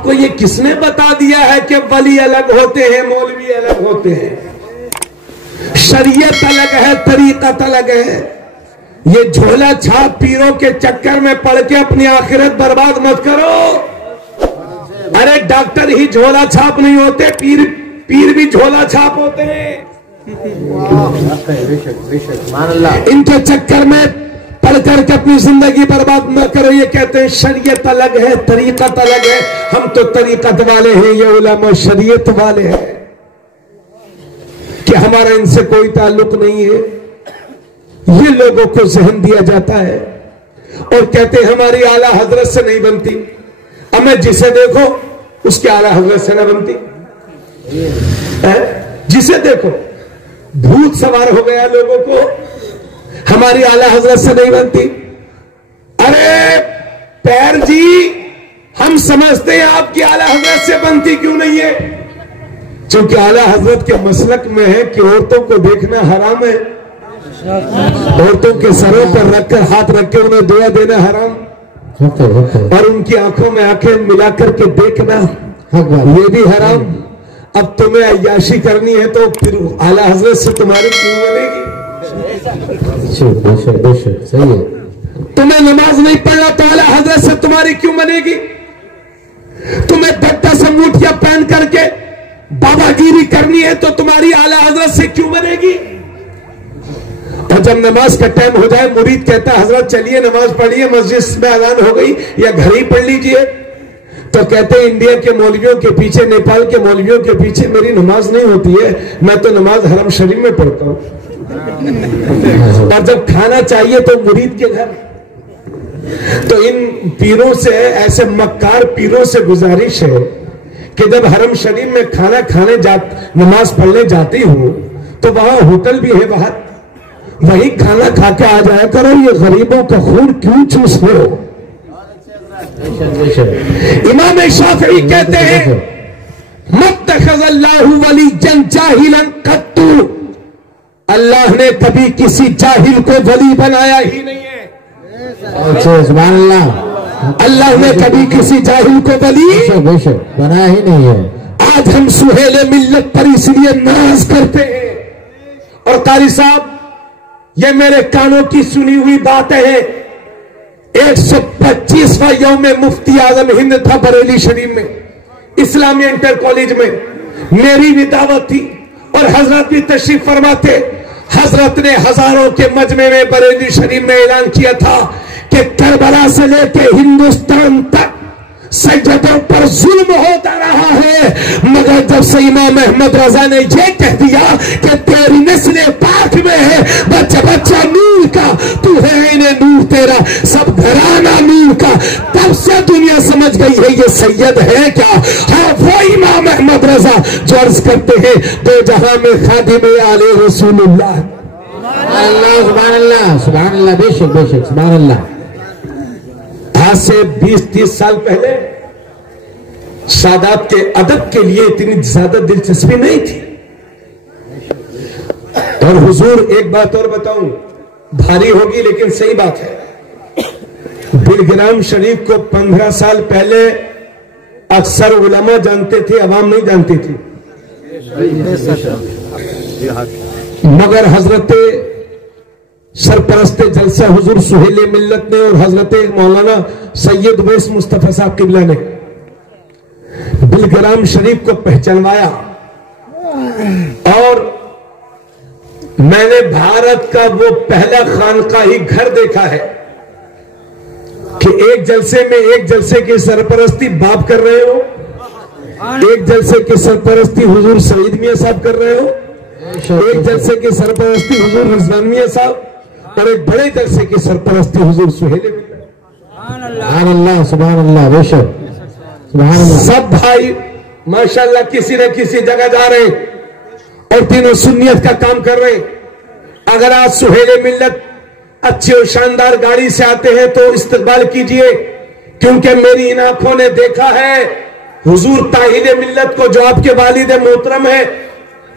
آپ کو یہ کس نے بتا دیا ہے کہ ولی الگ ہوتے ہیں مولوی الگ ہوتے ہیں؟ شریعت الگ ہے، طریقت الگ ہے۔ یہ جھولا چھاپ پیروں کے چکر میں پڑھ کے اپنی آخرت برباد مت کرو۔ ارے ڈاکٹر ہی جھولا چھاپ نہیں ہوتے، پیر بھی جھولا چھاپ ہوتے ہیں۔ ان کے چکر میں پڑھ کر کے اپنی زندگی برباد نہ کرو۔ یہ کہتے ہیں شریعت الگ ہے، طریقت الگ ہے۔ ہم تو طریقت والے ہیں، یہ علماء شریعت والے ہیں کہ ہمارا ان سے کوئی تعلق نہیں ہے۔ یہ لوگوں کو ذہن دیا جاتا ہے اور کہتے ہیں ہماری اعلیٰ حضرت سے نہیں بنتی۔ اب میں جسے دیکھو اس کے اعلیٰ حضرت سے نہ بنتی، جسے دیکھو بھوت سوار ہو گیا لوگوں کو، ہماری اعلیٰ حضرت سے نہیں بنتی۔ ارے پیر جی ہم سمجھتے ہیں آپ کی اعلیٰ حضرت سے بنتی کیوں نہیں ہے؟ چونکہ اعلیٰ حضرت کے مسلک میں ہے کہ عورتوں کو دیکھنا حرام ہے، عورتوں کے سروں پر رکھ کر ہاتھ رکھ کے انہیں دعا دینا حرام، اور ان کی آنکھوں میں آنکھیں ملا کر کے دیکھنا یہ بھی حرام۔ اب تمہیں عیاشی کرنی ہے تو پھر اعلیٰ حضرت سے تمہاری کیوں بنے گی؟ صحیح ہے۔ تمہیں نماز نہیں پڑھنا تو اعلیٰ حضرت سے تمہاری کیوں بنے گی؟ تمہیں دٹا سے مٹھیاں پہن کر کے بابا گیری کرنی ہے تو تمہاری اعلیٰ حضرت سے کیوں بنے گی؟ اور جب نماز کا ٹائم ہو جائے مرید کہتا ہے حضرت چلیے نماز پڑھیے، مسجد میں اذان ہو گئی یا گھر ہی پڑھ لیجئے، تو کہتے ہیں انڈیا کے مولویوں کے پیچھے، نیپال کے مولویوں کے پیچھے میری نماز نہیں ہوتی ہے، میں تو نماز حرم شریف میں پڑھتا ہوں۔ اور جب کھانا چاہیے تو مرید کے گھر۔ تو ان پیروں سے، ایسے مکار پیروں سے گزارش ہے کہ جب حرم شریف میں کھانا کھانے نماز پڑھنے جاتی ہوں تو وہاں ہوٹل بھی ہے باہر، وہی کھانا کھا کے آ جایا کرو، یہ غریبوں کا خون کیوں چوس رہے ہو؟ امام شافعی کہتے ہیں متخذ اللہ ولیًا جاہلا قط، اللہ نے کبھی کسی جاہل کو ولی بنایا ہی نہیں ہے۔ سبحان اللہ، اللہ نے کبھی کسی جاہل کو ولی بنایا ہی نہیں ہے۔ آج ہم سہیل ملت پر اس لیے ناز کرتے ہیں۔ اور قاری صاحب یہ میرے کانوں کی سنی ہوئی باتیں ہیں، 125واں یوم مفتی اعظم ہند تھا بریلی شریف میں، اسلامی انٹر کالج میں، میری بھی دعوت تھی اور حضرت بھی تشریف فرماتے۔ حضرت نے ہزاروں کے مجمع میں بریلی شریف میں اعلان کیا تھا کہ کربلا سے لے کے ہندوستان تک سجدوں پر ظلم ہوتا رہا ہے، مگر جب سے امام احمد رضا نے یہ کہہ دیا کہ تیری نسل پاک میں ہے بچہ بچہ نور کا، تو ہے انہیں نور تیرا سب گھرانہ نور کا، تب سے دنیا سمجھ گئی ہے یہ سید ہے کیا؟ ہاں وہ امام احمد رضا جو عرض کرتے ہیں دو جہاں میں خادم آل رسول اللہ۔ سبحان اللہ، سبحان اللہ، بے شک بے شک، سبحان اللہ۔ آج سے 20-30 سال پہلے سادات کے ادب کے لیے اتنی زیادہ دلچسپی نہیں تھی، اور حضور ایک بات اور بتاؤں، بھاری ہوگی لیکن صحیح بات ہے، بلگرام شریف کو 15 سال پہلے اکثر علماء جانتے تھے، عوام نہیں جانتی تھی، مگر حضرت سرپرست جلسہ حضور سہیل ملت نے اور حضرت مولانا سید ویس مصطفیٰ صاحب قبلہ نے بلگرام شریف کو پہچانوایا، اور میں نے بھارت کا وہ پہلا خانقاہی گھر دیکھا ہے کہ ایک جلسے میں ایک جلسے کی سرپرستی باپ کر رہے ہو، ایک جلسے کی سرپرستی حضور سعید میاں صاحب کر رہے ہو، ایک جلسے کی سرپرستی حضور رضوان میاں صاحب، اور ایک بڑے جلسے کی سرپرستی حضور سہیل ملت۔ سبحان اللہ، سبحان اللہ، بے شک، سبحان اللہ۔ سب بھائی ماشاءاللہ کسی نہ کسی جگہ جا رہے ہیں اور تینوں سنیت کا کام کر رہے ہیں۔ اگر آج سہیل ملت اچھی اور شاندار گاڑی سے آتے ہیں تو استقبال کیجئے، کیونکہ میری ان آنکھوں نے دیکھا ہے حضور تاہیل ملت کو، جو آپ کے والد محترم ہے،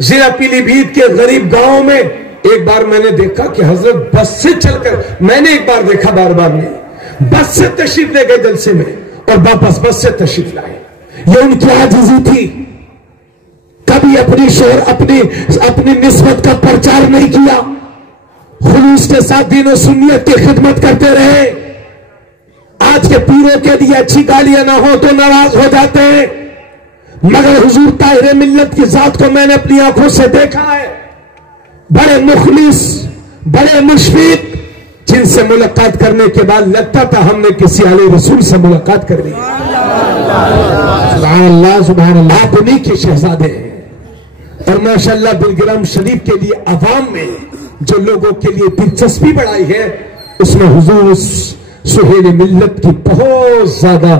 ضلع پیلی بھیت کے غریب گاؤں میں ایک بار میں نے دیکھا کہ حضرت بس سے چل کر، میں نے ایک بار دیکھا، بار بار نہیں، بس سے تشریف لے گئے جلسے میں اور واپس بس سے تشریف لائے۔ یہ ان کی عاجزی تھی. کبھی اپنی شہر اپنی نسبت کا پرچار نہیں کیا. خلوص کے ساتھ دین و سنت کی خدمت کرتے رہے. آج کے پیروں کے لیے اچھی گالیاں نہ ہو تو ناراض ہو جاتے ہیں، مگر حضور طاہر ملت کی ذات کو میں نے اپنی آنکھوں سے دیکھا ہے. بڑے مخلص، بڑے مشفق، جن سے ملاقات کرنے کے بعد لگتا تھا ہم نے کسی علیہ رسول سے ملاقات کر لی. سبحان اللہ سبحان اللہ. آپ انہی کے شہزادے ہیں. اور ماشاءاللہ بلگرام شریف کے لیے عوام میں جو لوگوں کے لیے دلچسپی بڑھائی ہے، اس میں حضور سہیل ملت کی بہت زیادہ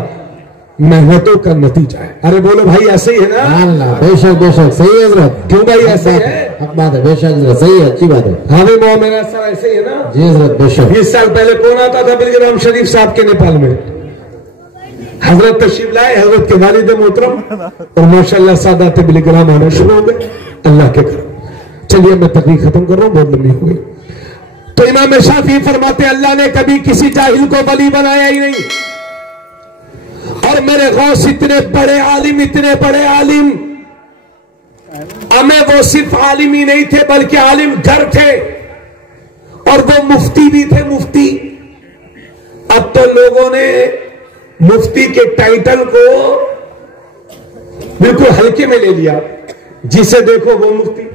محنتوں کا نتیجہ ہے. ارے بولو بھائی ایسے ہی ہے نا؟ سبحان اللہ. بے شک بے شک صحیح ہے حضرت. کیوں بھائی ایسے ہے؟ حق بات ہے. بے شک حضرت صحیح ہے، اچھی بات ہے. ہمیں مومن ایسا ایسے ہی ہے نا؟ جی حضرت بے شک. 20 سال پہلے کون آتا تھا بلگرام شریف صاحب کے نیپال میں؟ حضرت تشریف لائے، حضرت کے والد محترم، اور ماشاءاللہ سادات بلگرام آنا شروع ہو گئے اللہ کے کرم. چلیے میں تقریر ختم کر رہا ہوں، بہت لمبی ہو گئی. تو امام شافعی فرماتے اللہ نے کبھی کسی جاہل کو ولی بنایا ہی نہیں. اور میرے غوث اتنے بڑے عالم، ہمیں وہ صرف عالم ہی نہیں تھے بلکہ عالم گر تھے، اور وہ مفتی بھی تھے. مفتی، اب تو لوگوں نے مفتی کے ٹائٹل کو بالکل ہلکے میں لے لیا. جسے دیکھو وہ مفتی.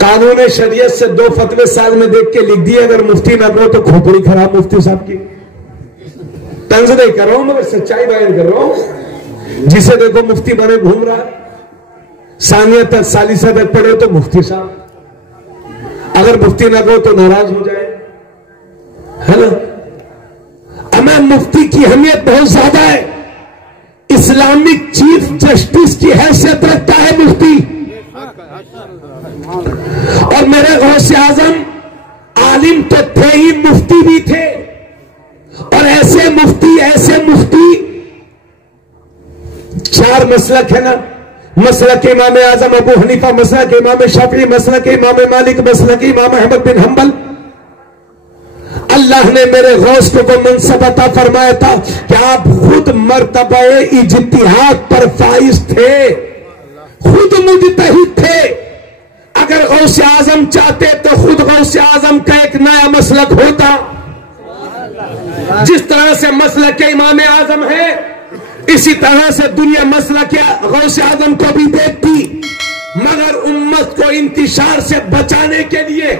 قانون شریعت سے 2 فتوے سال میں دیکھ کے لکھ دیے، اگر مفتی نہ کرو تو کھوپڑی خراب مفتی صاحب کی. طنز نہیں کر رہا ہوں مگر سچائی بیان کر رہا ہوں. جسے دیکھو مفتی بنے گھوم رہا. ثانیہ تک ثالثہ تک پڑھے تو مفتی صاحب، اگر مفتی نہ کرو تو ناراض ہو جائے، ہے نا؟ ہمیں مفتی کی اہمیت بہت زیادہ ہے. اسلامک چیف جسٹس کی حیثیت رکھتا ہے مفتی. اور میرے غوث اعظم عالم تو تھے ہی، مفتی بھی تھے. اور ایسے مفتی 4 مسلک ہے نا. مسلک امام اعظم ابو حنیفہ، مسلک امام شافعی، مسلک امام مالک، مسلک امام احمد بن حنبل. اللہ نے میرے غوث کو وہ منصب عطا فرمایا تھا کہ آپ خود مرتبہ اجتہاد پر فائز تھے، خود مجتہد تھے. اگر غوث اعظم چاہتے تو خود غوث اعظم کا ایک نیا مسلک ہوتا. جس طرح سے مسلک امام اعظم ہے، اسی طرح سے دنیا مسلک غوث اعظم کو بھی دیکھتی، مگر امت کو انتشار سے بچانے کے لیے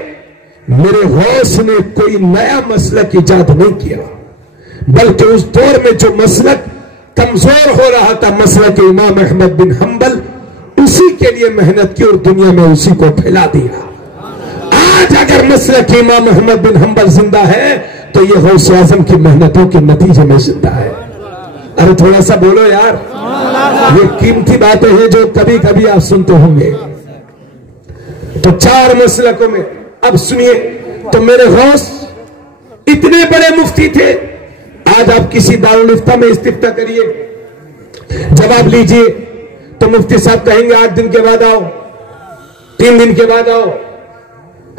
میرے غوث نے کوئی نیا مسلک ایجاد نہیں کیا، بلکہ اس دور میں جو مسلک کمزور ہو رہا تھا، مسلک امام احمد بن حنبل، اسی کے لیے محنت کی اور دنیا میں اسی کو پھیلا دیا. آج اگر مسلک امام احمد بن حنبل زندہ ہے تو یہ غوث اعظم کی محنتوں کے نتیجے میں زندہ ہے. ارے تھوڑا سا بولو یار. یہ قیمتی باتیں ہیں جو کبھی کبھی آپ سنتے ہوں گے. تو 4 مسلکوں میں اب سنیے. تو میرے غوث اتنے بڑے مفتی تھے. آج آپ کسی دارالفتہ میں استفتاء کریے، جواب لیجئے تو مفتی صاحب کہیں گے 8 دن کے بعد آؤ، 3 دن کے بعد آؤ،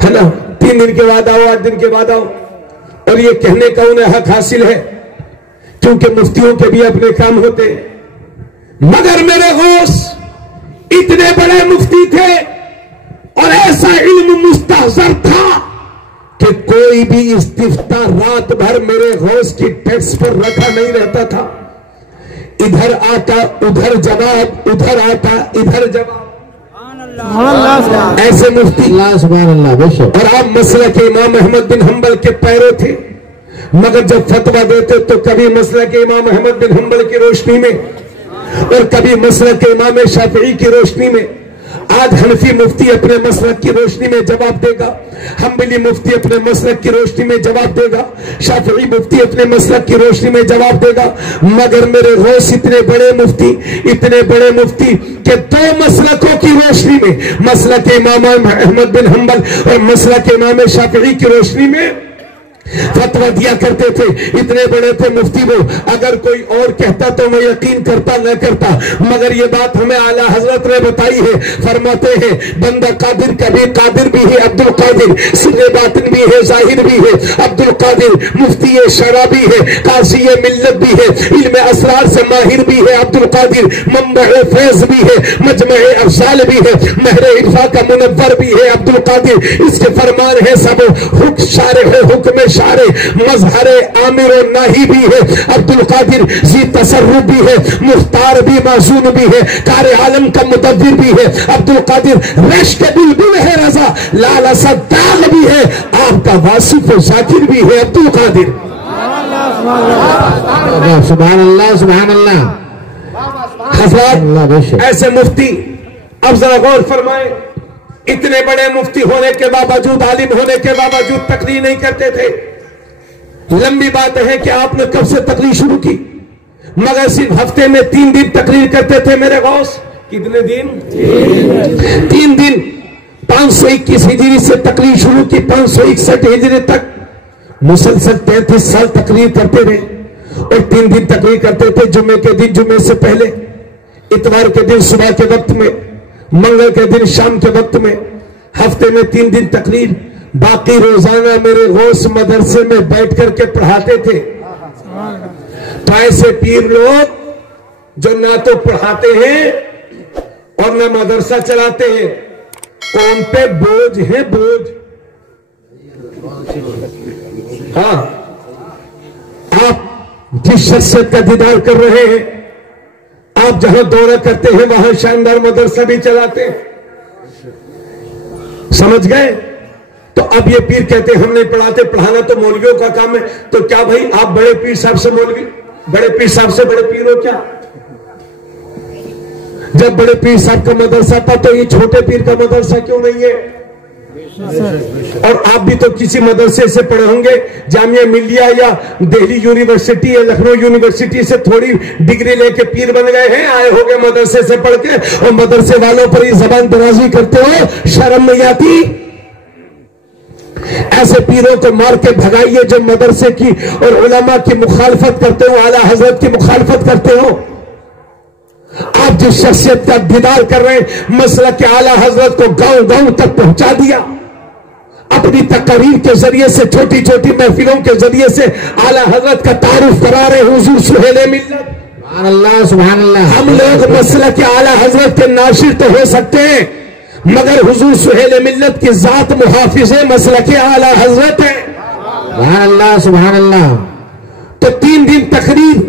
ہے نا؟ 3 دن کے بعد آؤ، 8 دن کے بعد آؤ. اور یہ کہنے کا انہیں حق حاصل ہے کیونکہ مفتیوں کے بھی اپنے کام ہوتے ہیں. مگر میرے غوث اتنے بڑے مفتی تھے اور ایسا علم مستحضر تھا کہ کوئی بھی استفتاء رات بھر میرے غوث کی ٹیکس پر رکھا نہیں رہتا تھا. ادھر آتا ادھر جواب، ادھر آتا ادھر جواب. ایسے مفتی اللہ سبحان اللہ بے شک. اور آپ مسلک امام احمد بن حنبل کے پیرو تھے، مگر جب فتویٰ دیتے تو کبھی مسلک امام احمد بن حنبل کی روشنی میں اور کبھی مسلک امام شافعی کی روشنی میں. آج حنفی مفتی اپنے مسلک کی روشنی میں جواب دے گا، حنبلی مفتی اپنے مسلک کی روشنی میں جواب دے گا، شافعی مفتی اپنے مسلک کی روشنی میں جواب دے گا. مگر میرے غوث اتنے بڑے مفتی کہ 2 مسلکوں کی روشنی میں، مسلک امام احمد بن حنبل اور مسلک امام شافعی کی روشنی میں فتویٰ دیا کرتے تھے، اتنے بڑے تھے مفتی وہ. اگر کوئی اور کہتا تو میں یقین کرتا نہ کرتا، مگر یہ بات ہمیں اعلیٰ حضرت نے بتائی ہے. فرماتے ہیں بندہ قادر کبھی قادر بھی ہے عبد القادر، سر باطن بھی ہے ظاہر بھی ہے عبد القادر، مفتی شرع بھی ہے، قاضی ملت بھی ہے، علم اسرار سے ماہر بھی ہے عبد القادر، منبع فیض بھی ہے، مجمع افضال بھی ہے، مہر عرفا کا منور بھی ہے عبد القادر. اس کے فرمان ہے سب حکم شارع ہے، حکم شارع مظہر عامر و ناہی بھی ہے عبد القادر، ذی تصرف بھی ہے، مختار بھی معزون بھی ہے، کار عالم کا مدبر بھی ہے عبد القادر، رشک بلبل ہے رضا، لال اسد داغ بھی ہے، آپ کا واصف و ذاکر بھی ہے عبد القادر. سبحان اللہ سبحان اللہ. حضرات ایسے مفتی اب ذرا غور فرمائیں، اتنے بڑے مفتی ہونے کے باوجود، عالم ہونے کے باوجود تقریر نہیں کرتے تھے. لمبی بات ہے کہ آپ نے کب سے تقریر شروع کی، مگر صرف ہفتے میں 3 دن تقریر کرتے تھے میرے غوث. کتنے دن؟ 3 دن. 521 ہجری سے تقریر شروع کی، 561 ہجری تک مسلسل 33 سال تقریر کرتے رہے، اور 3 دن تقریر کرتے تھے. جمعے کے دن جمعے سے پہلے، اتوار کے دن صبح کے وقت میں، منگل کے دن شام کے وقت میں، ہفتے میں 3 دن تقریر. باقی روزانہ میرے غوث مدرسے میں بیٹھ کر کے پڑھاتے تھے. تو ایسے پیر لوگ جو نہ تو پڑھاتے ہیں اور نہ مدرسہ چلاتے ہیں، قوم پہ بوجھ ہے بوجھ. ہاں، آپ جس شخصیت کا دیدار کر رہے ہیں، آپ جہاں دورہ کرتے ہیں وہاں شاندار مدرسہ بھی چلاتے ہیں. سمجھ گئے؟ تو اب یہ پیر کہتے ہیں ہم نہیں پڑھاتے، پڑھانا تو مولویوں کا کام ہے. تو کیا بھائی آپ بڑے پیر صاحب سے مولوی، بڑے پیر صاحب سے بڑے پیر ہو کیا؟ جب بڑے پیر صاحب کا مدرسہ تھا تو یہ چھوٹے پیر کا مدرسہ کیوں نہیں ہے؟ اور آپ بھی تو کسی مدرسے سے پڑھے ہوں گے، جامعہ ملیہ یا دہلی یونیورسٹی یا لکھنؤ یونیورسٹی سے تھوڑی ڈگری لے کے پیر بن گئے ہیں. آئے ہو گے مدرسے سے پڑھ کے، اور مدرسے والوں پر ہی زبان درازی کرتے ہو، شرم نہیں آتی؟ ایسے پیروں کو مار کے بھگائیے جو مدرسے کی اور علماء کی مخالفت کرتے ہو، اعلیٰ حضرت کی مخالفت کرتے ہو. آپ جس شخصیت کا دیدار کر رہے ہیں، مسئلہ کہ اعلیٰ حضرت کو گاؤں گاؤں تک پہنچا دیا، اپنی تقاریر کے ذریعے سے، چھوٹی چھوٹی محفلوں کے ذریعے سے اعلیٰ حضرت کا تعارف کرا رہے حضور سہیل ملت. سبحان اللہ سبحان اللہ. ہم لوگ مسئلہ کہ اعلیٰ حضرت کے ناشر تو ہو سکتے ہیں، مگر حضور سہیل ملت کی ذات محافظ مسئلہ کے اعلیٰ حضرت ہے. سبحان اللہ سبحان اللہ. تو 3 دن تقریر،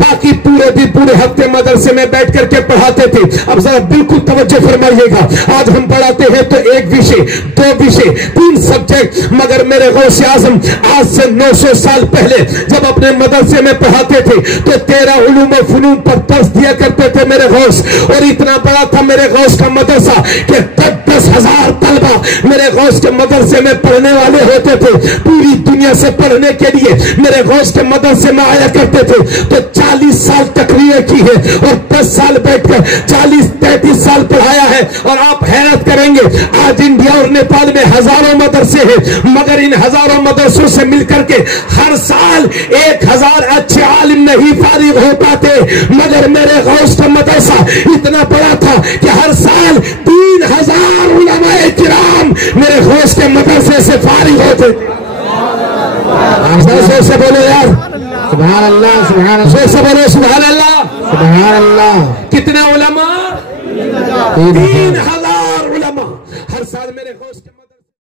باقی پورے دن پورے ہفتے مدرسے میں بیٹھ کر کے پڑھاتے تھے. اب ذرا بالکل توجہ فرمائیے گا، آج ہم پڑھاتے ہیں تو 1 وشے، 2 وشے، 3 سبجیکٹ، مگر میرے غوث اعظم آج سے 900 سال پہلے جب اپنے مدرسے میں پڑھاتے تھے تو 13 علوم و فنون پر درس دیا کرتے تھے میرے غوث. اور اتنا بڑا تھا میرے غوث کا مدرسہ کہ 10,000 طلبہ میرے غوث کے مدرسے میں پڑھنے والے ہوتے تھے. پوری دنیا سے پڑھنے کے لیے میرے غوث کے مدرسے میں آیا کرتے تھے. تو 40 سال تقریر کی ہے اور 10 سال بیٹھ کر 40-33 سال پڑھایا ہے. اور آپ حیرت کریں گے، آج انڈیا اور نیپال میں ہزاروں مدرسے ہیں، مگر ان ہزاروں مدرسوں سے مل کر کے ہر سال 1000 اچھے عالم نہیں فارغ ہو پاتے. مگر میرے غوث کا مدرسہ اتنا بڑا تھا کہ ہر سال 3000 علماء کرام میرے غوث کے مدرسے سے فارغ ہوتے تھے. سے بولے یار سبحان اللہ سبحان اللہ. سے بولے سبحان اللہ سبحان اللہ. کتنے علماء؟ 3000 علماء ہر سال میرے غوث